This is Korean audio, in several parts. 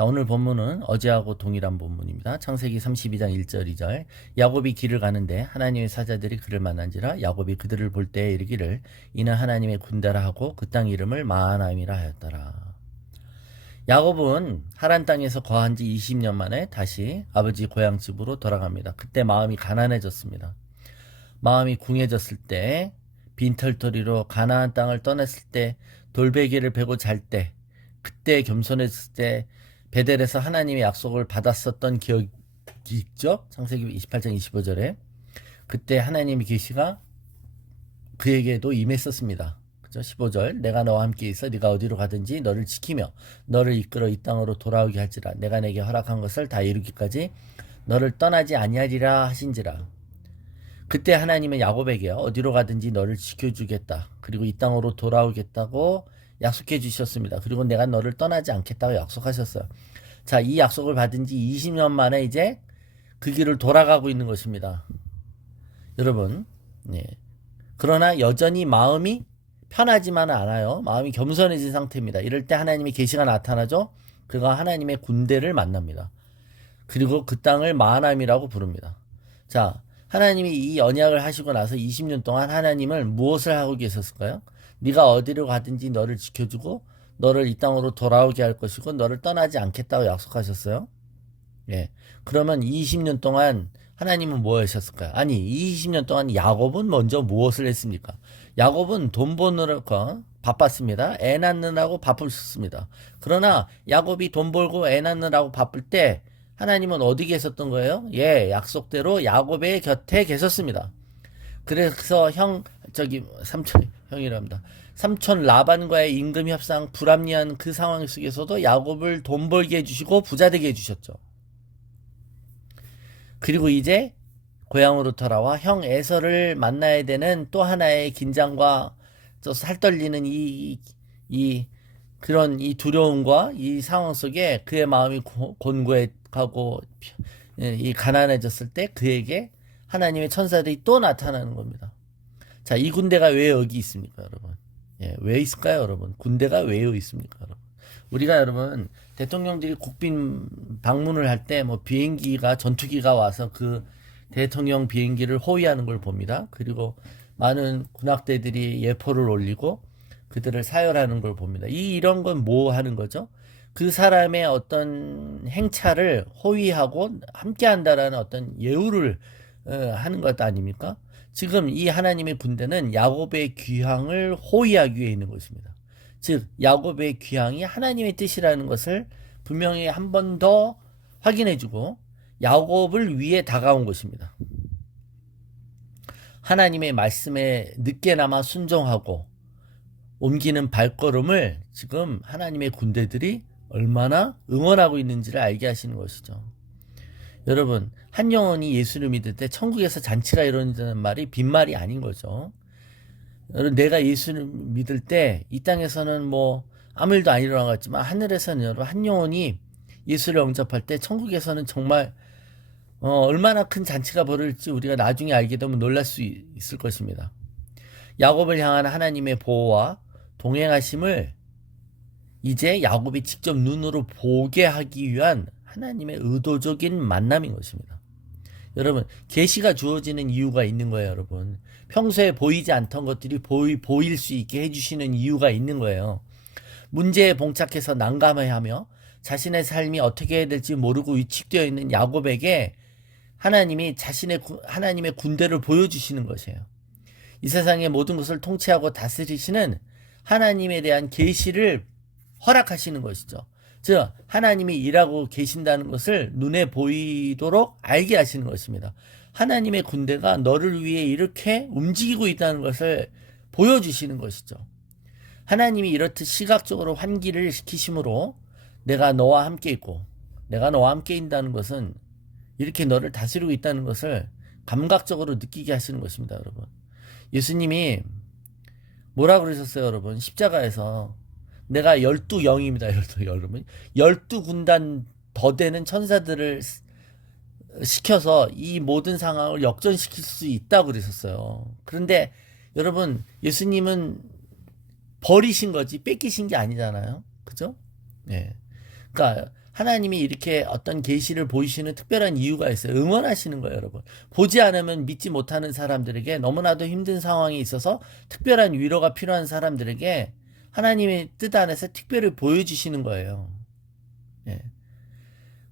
자, 오늘 본문은 어제하고 동일한 본문입니다. 창세기 32장 1절 2절. 야곱이 길을 가는데 하나님의 사자들이 그를 만난지라 야곱이 그들을 볼 때에 이르기를 이는 하나님의 군대라 하고 그 땅 이름을 마하나임이라 하였더라. 야곱은 하란 땅에서 거한 지 20년 만에 다시 아버지 고향 집으로 돌아갑니다. 그때 마음이 가난해졌습니다. 마음이 궁해졌을 때, 빈털터리로 가나안 땅을 떠났을 때, 돌베개를 베고 잘 때, 그때 겸손했을 때 베델에서 하나님의 약속을 받았었던 기억이 있죠? 창세기 28장 25절에 그때 하나님의 계시가 그에게도 임했었습니다. 그죠? 15절 내가 너와 함께 있어 네가 어디로 가든지 너를 지키며 너를 이끌어 이 땅으로 돌아오게 할지라 내가 내게 허락한 것을 다 이루기까지 너를 떠나지 아니하리라 하신지라. 그때 하나님은 야곱에게 어디로 가든지 너를 지켜주겠다. 그리고 이 땅으로 돌아오겠다고 약속해 주셨습니다. 그리고 내가 너를 떠나지 않겠다고 약속하셨어요. 자, 이 약속을 받은 지 20년 만에 이제 그 길을 돌아가고 있는 것입니다. 여러분, 네. 그러나 여전히 마음이 편하지만은 않아요. 마음이 겸손해진 상태입니다. 이럴 때 하나님의 계시가 나타나죠. 그가 하나님의 군대를 만납니다. 그리고 그 땅을 마하나임이라고 부릅니다. 자, 하나님이 이 언약을 하시고 나서 20년 동안 하나님은 무엇을 하고 계셨을까요? 네가 어디로 가든지 너를 지켜주고 너를 이 땅으로 돌아오게 할 것이고 너를 떠나지 않겠다고 약속하셨어요. 예. 그러면 20년 동안 하나님은 뭐 하셨을까요? 아니, 20년 동안 야곱은 먼저 무엇을 했습니까? 야곱은 돈 버느라고 바빴습니다. 애 낳느라고 바쁘셨습니다. 그러나 야곱이 돈 벌고 애 낳느라고 바쁠 때 하나님은 어디 계셨던 거예요? 예, 약속대로 야곱의 곁에 계셨습니다. 그래서 형이랍니다. 삼촌 라반과의 임금 협상 불합리한 그 상황 속에서도 야곱을 돈 벌게 해주시고 부자 되게 해주셨죠. 그리고 이제 고향으로 돌아와 형 에서를 만나야 되는 또 하나의 긴장과 또 살떨리는 그런 이 두려움과 이 상황 속에 그의 마음이 곤고하고 이 가난해졌을 때 그에게 하나님의 천사들이 또 나타나는 겁니다. 자, 이 군대가 왜 여기 있습니까, 여러분? 예, 왜 있을까요, 여러분? 군대가 왜 여기 있습니까, 여러분? 우리가 여러분 대통령들이 국빈 방문을 할 때 뭐 비행기가 전투기가 와서 그 대통령 비행기를 호위하는 걸 봅니다. 그리고 많은 군악대들이 예포를 올리고 그들을 사열하는 걸 봅니다. 이런 건 뭐 하는 거죠? 그 사람의 어떤 행차를 호위하고 함께 한다라는 어떤 예우를 하는 것 아닙니까? 지금 이 하나님의 군대는 야곱의 귀향을 호위하기 위해 있는 것입니다. 즉 야곱의 귀향이 하나님의 뜻이라는 것을 분명히 한 번 더 확인해주고 야곱을 위해 다가온 것입니다. 하나님의 말씀에 늦게나마 순종하고 옮기는 발걸음을 지금 하나님의 군대들이 얼마나 응원하고 있는지를 알게 하시는 것이죠. 여러분, 한 영혼이 예수를 믿을 때 천국에서 잔치가 일어난다는 말이 빈말이 아닌 거죠. 여러분, 내가 예수를 믿을 때 이 땅에서는 뭐 아무 일도 안 일어나겠지만 하늘에서는 여러분 한 영혼이 예수를 영접할 때 천국에서는 정말 얼마나 큰 잔치가 벌어질지 우리가 나중에 알게 되면 놀랄 수 있을 것입니다. 야곱을 향한 하나님의 보호와 동행하심을 이제 야곱이 직접 눈으로 보게 하기 위한 하나님의 의도적인 만남인 것입니다. 여러분, 계시가 주어지는 이유가 있는 거예요, 여러분. 평소에 보이지 않던 것들이 보일 수 있게 해주시는 이유가 있는 거예요. 문제에 봉착해서 난감해하며 자신의 삶이 어떻게 해야 될지 모르고 위축되어 있는 야곱에게 하나님이 하나님의 군대를 보여주시는 것이에요. 이 세상의 모든 것을 통치하고 다스리시는 하나님에 대한 계시를 허락하시는 것이죠. 즉 하나님이 일하고 계신다는 것을 눈에 보이도록 알게 하시는 것입니다. 하나님의 군대가 너를 위해 이렇게 움직이고 있다는 것을 보여주시는 것이죠. 하나님이 이렇듯 시각적으로 환기를 시키심으로 내가 너와 함께 있고 내가 너와 함께 있다는 것은 이렇게 너를 다스리고 있다는 것을 감각적으로 느끼게 하시는 것입니다, 여러분. 예수님이 뭐라 그러셨어요, 여러분? 십자가에서 내가 12영입니다, 여러분. 12군단 더 되는 천사들을 시켜서 이 모든 상황을 역전시킬 수 있다고 그러셨어요. 그런데 여러분, 예수님은 버리신 거지 뺏기신 게 아니잖아요. 그죠? 네. 그러니까 하나님이 이렇게 어떤 계시를 보이시는 특별한 이유가 있어요. 응원하시는 거예요, 여러분. 보지 않으면 믿지 못하는 사람들에게, 너무나도 힘든 상황이 있어서 특별한 위로가 필요한 사람들에게 하나님의 뜻 안에서 특별히 보여주시는 거예요. 예.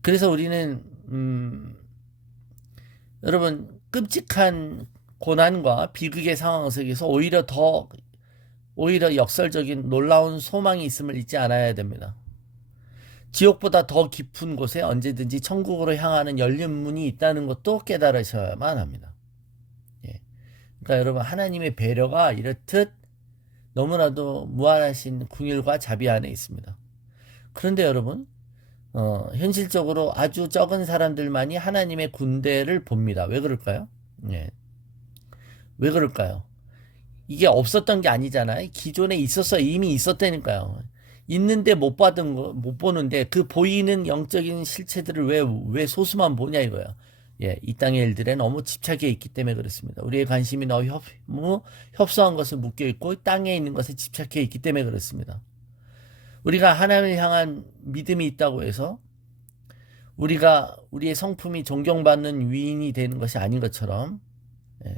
그래서 우리는 여러분, 끔찍한 고난과 비극의 상황 속에서 오히려 역설적인 놀라운 소망이 있음을 잊지 않아야 됩니다. 지옥보다 더 깊은 곳에 언제든지 천국으로 향하는 열린 문이 있다는 것도 깨달으셔야만 합니다. 예. 그러니까 여러분, 하나님의 배려가 이렇듯 너무나도 무한하신 궁율과 자비 안에 있습니다. 그런데 여러분, 현실적으로 아주 적은 사람들만이 하나님의 군대를 봅니다. 왜 그럴까요? 예. 왜 그럴까요? 이게 없었던 게 아니잖아요. 기존에 있었어. 이미 있었다니까요. 있는데 못 보는데 그 보이는 영적인 실체들을 왜 소수만 보냐 이거야. 예, 이 땅의 일들에 너무 집착해 있기 때문에 그렇습니다. 우리의 관심이 너무 협소한 것에 묶여 있고 땅에 있는 것에 집착해 있기 때문에 그렇습니다. 우리가 하나님을 향한 믿음이 있다고 해서 우리의 성품이 존경받는 위인이 되는 것이 아닌 것처럼, 예,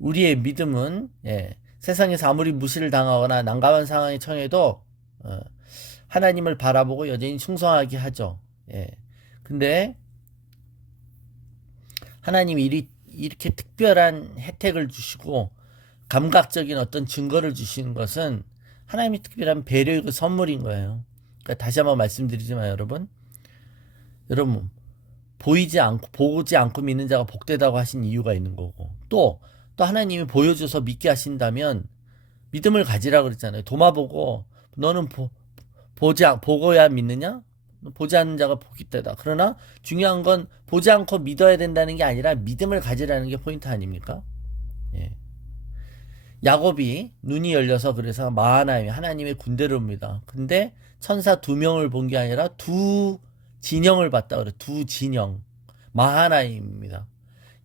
우리의 믿음은, 예, 세상에서 아무리 무시를 당하거나 난감한 상황에 처해도 하나님을 바라보고 여전히 충성하게 하죠. 예. 근데 하나님이 이렇게 특별한 혜택을 주시고 감각적인 어떤 증거를 주시는 것은 하나님의 특별한 배려의 그 선물인 거예요. 그러니까 다시 한번 말씀드리지만 여러분 보지 않고 믿는 자가 복되다고 하신 이유가 있는 거고, 또 하나님이 보여줘서 믿게 하신다면 믿음을 가지라 그랬잖아요. 도마 보고 너는 보고야 믿느냐? 보지 않는 자가 복이 있다. 그러나 중요한 건 보지 않고 믿어야 된다는 게 아니라 믿음을 가지라는 게 포인트 아닙니까? 예. 야곱이 눈이 열려서 그래서 마하나임 하나님의 군대를 옵니다. 근데 천사 2명을 본 게 아니라 두 진영을 봤다 그래. 두 진영. 마하나임입니다.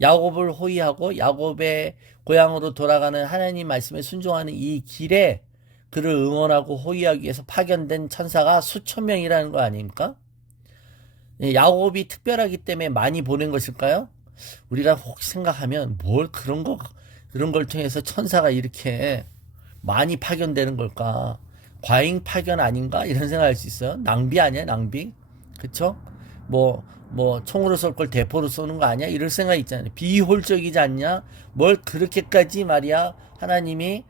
야곱을 호위하고 야곱의 고향으로 돌아가는 하나님 말씀에 순종하는 이 길에 그를 응원하고 호위하기 위해서 파견된 천사가 수천 명이라는 거 아닙니까? 야곱이 특별하기 때문에 많이 보낸 것일까요? 우리가 혹시 생각하면 그런 걸 통해서 천사가 이렇게 많이 파견되는 걸까? 과잉 파견 아닌가? 이런 생각할 수 있어요. 낭비 아니야, 낭비? 그쵸? 총으로 쏠 걸 대포로 쏘는 거 아니야? 이럴 생각 있잖아요. 비효율적이지 않냐? 뭘 그렇게까지 말이야? 하나님이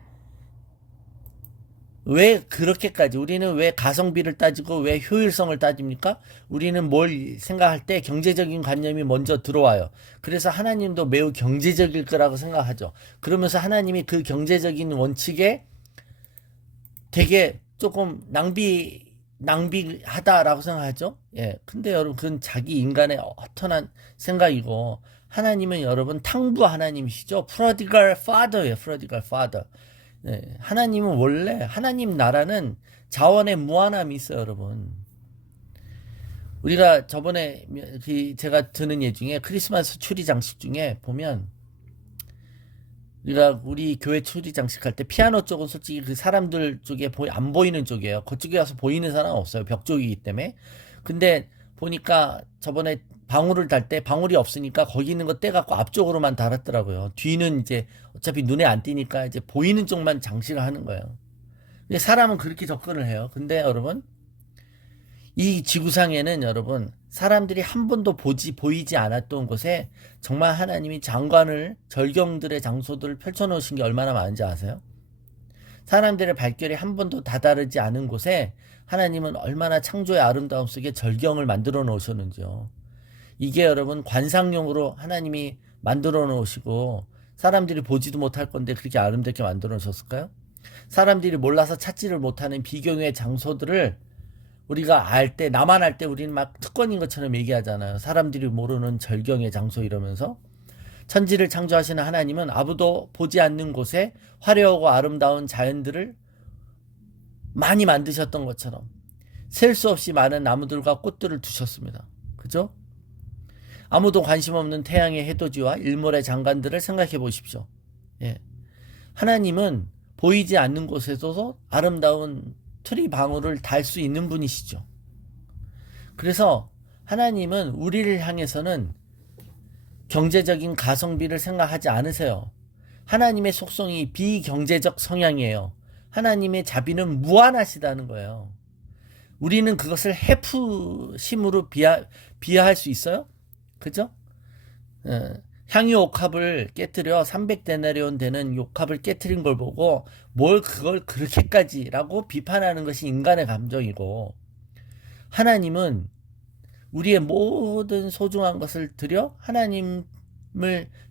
왜 그렇게까지, 우리는 왜 가성비를 따지고 왜 효율성을 따집니까? 우리는 뭘 생각할 때 경제적인 관념이 먼저 들어와요. 그래서 하나님도 매우 경제적일 거라고 생각하죠. 그러면서 하나님이 그 경제적인 원칙에 되게 조금 낭비하다라고 생각하죠. 예. 근데 여러분, 그건 자기 인간의 허탄한 생각이고, 하나님은 여러분 탕부 하나님이시죠. 프로디갈 파더예요. 프로디갈 파더. 네, 하나님은 원래, 하나님 나라는 자원의 무한함이 있어요, 여러분. 우리가 저번에 제가 드는 예 중에 크리스마스 추리 장식 중에 보면, 우리 교회 추리 장식할 때 피아노 쪽은 솔직히 그 사람들 쪽에 안 보이는 쪽이에요. 그쪽에 가서 보이는 사람은 없어요. 벽 쪽이기 때문에. 근데 보니까 저번에 방울을 달 때 방울이 없으니까 거기 있는 거 떼갖고 앞쪽으로만 달았더라고요. 뒤는 이제 어차피 눈에 안 띄니까 이제 보이는 쪽만 장식을 하는 거예요. 근데 사람은 그렇게 접근을 해요. 근데 여러분, 이 지구상에는 여러분, 사람들이 한 번도 보이지 않았던 곳에 정말 하나님이 절경들의 장소들을 펼쳐놓으신 게 얼마나 많은지 아세요? 사람들의 발길이 한 번도 다다르지 않은 곳에 하나님은 얼마나 창조의 아름다움 속에 절경을 만들어 놓으셨는지요. 이게 여러분 관상용으로 하나님이 만들어 놓으시고 사람들이 보지도 못할 건데 그렇게 아름답게 만들어 놓으셨을까요? 사람들이 몰라서 찾지를 못하는 비경의 장소들을 우리가 나만 알 때 우리는 막 특권인 것처럼 얘기하잖아요. 사람들이 모르는 절경의 장소 이러면서. 천지를 창조하시는 하나님은 아무도 보지 않는 곳에 화려하고 아름다운 자연들을 많이 만드셨던 것처럼 셀 수 없이 많은 나무들과 꽃들을 두셨습니다. 그죠? 아무도 관심 없는 태양의 해돋이와 일몰의 장관들을 생각해 보십시오. 예. 하나님은 보이지 않는 곳에서도 아름다운 트리 방울을 달 수 있는 분이시죠. 그래서 하나님은 우리를 향해서는 경제적인 가성비를 생각하지 않으세요. 하나님의 속성이 비경제적 성향이에요. 하나님의 자비는 무한하시다는 거예요. 우리는 그것을 해프심으로 비하할 수 있어요? 그죠? 향유 옥합을 깨뜨려 300데나리온 되는 옥합을 깨뜨린 걸 보고 뭘 그걸 그렇게까지라고 비판하는 것이 인간의 감정이고, 하나님은 우리의 모든 소중한 것을 들여 하나님을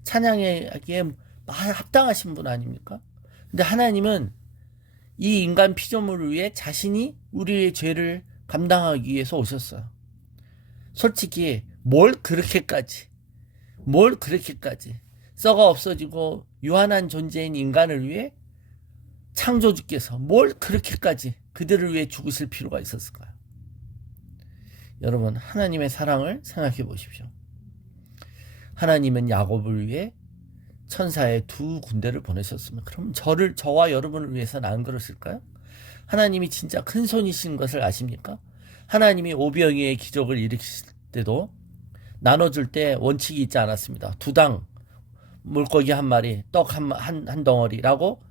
찬양하기에 합당하신 분 아닙니까? 근데 하나님은 이 인간 피조물을 위해 자신이 우리의 죄를 감당하기 위해서 오셨어요. 솔직히 뭘 그렇게까지 썩어 없어지고 유한한 존재인 인간을 위해 창조주께서 뭘 그렇게까지 그들을 위해 죽으실 필요가 있었을까요? 여러분, 하나님의 사랑을 생각해 보십시오. 하나님은 야곱을 위해 천사의 2군대를 보내셨습니다. 그럼 저와 여러분을 위해서는 안 그러실까요? 하나님이 진짜 큰 손이신 것을 아십니까? 하나님이 오병이의 기적을 일으키실 때도 나눠줄 때 원칙이 있지 않았습니다. 2당, 물고기 1마리, 떡 한 덩어리라고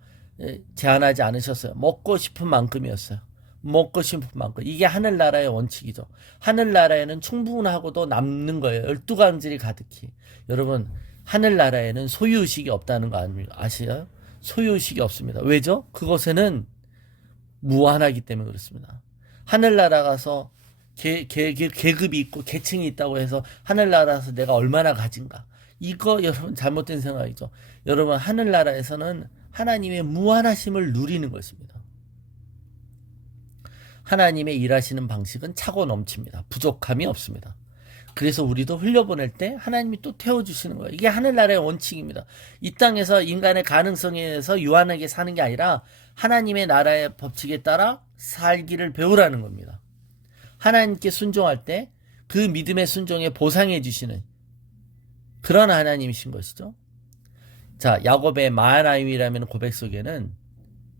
제한하지 않으셨어요. 먹고 싶은 만큼이었어요. 먹고 싶은 만큼. 이게 하늘나라의 원칙이죠. 하늘나라에는 충분하고도 남는 거예요. 12강질이 가득히. 여러분, 하늘나라에는 소유의식이 없다는 거 아시나요? 소유의식이 없습니다. 왜죠? 그곳에는 무한하기 때문에 그렇습니다. 하늘나라 가서 계급이 있고 계층이 있다고 해서 하늘나라에서 내가 얼마나 가진가. 이거 여러분 잘못된 생각이죠. 여러분, 하늘나라에서는 하나님의 무한하심을 누리는 것입니다. 하나님의 일하시는 방식은 차고 넘칩니다. 부족함이 없습니다. 그래서 우리도 흘려보낼 때 하나님이 또 태워주시는 거예요. 이게 하늘나라의 원칙입니다. 이 땅에서 인간의 가능성에 의해서 유한하게 사는 게 아니라 하나님의 나라의 법칙에 따라 살기를 배우라는 겁니다. 하나님께 순종할 때 그 믿음의 순종에 보상해 주시는 그런 하나님이신 것이죠. 자, 야곱의 마하나임이라는 고백 속에는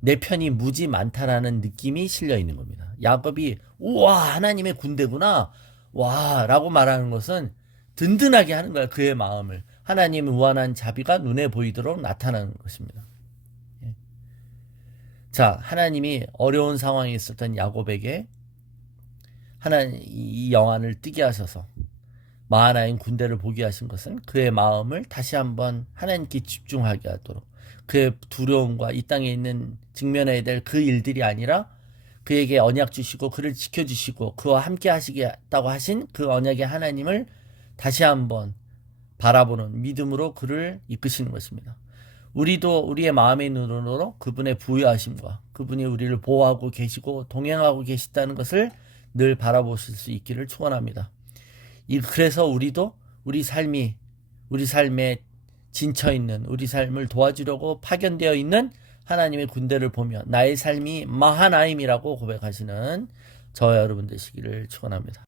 내 편이 무지 많다라는 느낌이 실려 있는 겁니다. 야곱이 우와 하나님의 군대구나 와 라고 말하는 것은 든든하게 하는 거야. 그의 마음을 하나님의 무한한 자비가 눈에 보이도록 나타나는 것입니다. 자, 하나님이 어려운 상황에 있었던 야곱에게 하나님 이 영안을 뜨게 하셔서 마하나임 군대를 보게 하신 것은 그의 마음을 다시 한번 하나님께 집중하게 하도록, 그의 두려움과 이 땅에 있는 직면해야 될 그 일들이 아니라 그에게 언약 주시고 그를 지켜주시고 그와 함께 하시겠다고 하신 그 언약의 하나님을 다시 한번 바라보는 믿음으로 그를 이끄시는 것입니다. 우리도 우리의 마음의 눈으로 그분의 부여하심과 그분이 우리를 보호하고 계시고 동행하고 계시다는 것을 늘 바라보실 수 있기를 축원합니다. 그래서 우리도 우리 삶에 진쳐있는 우리 삶을 도와주려고 파견되어 있는 하나님의 군대를 보며 나의 삶이 마하나임이라고 고백하시는 저와 여러분 되시기를 축원합니다.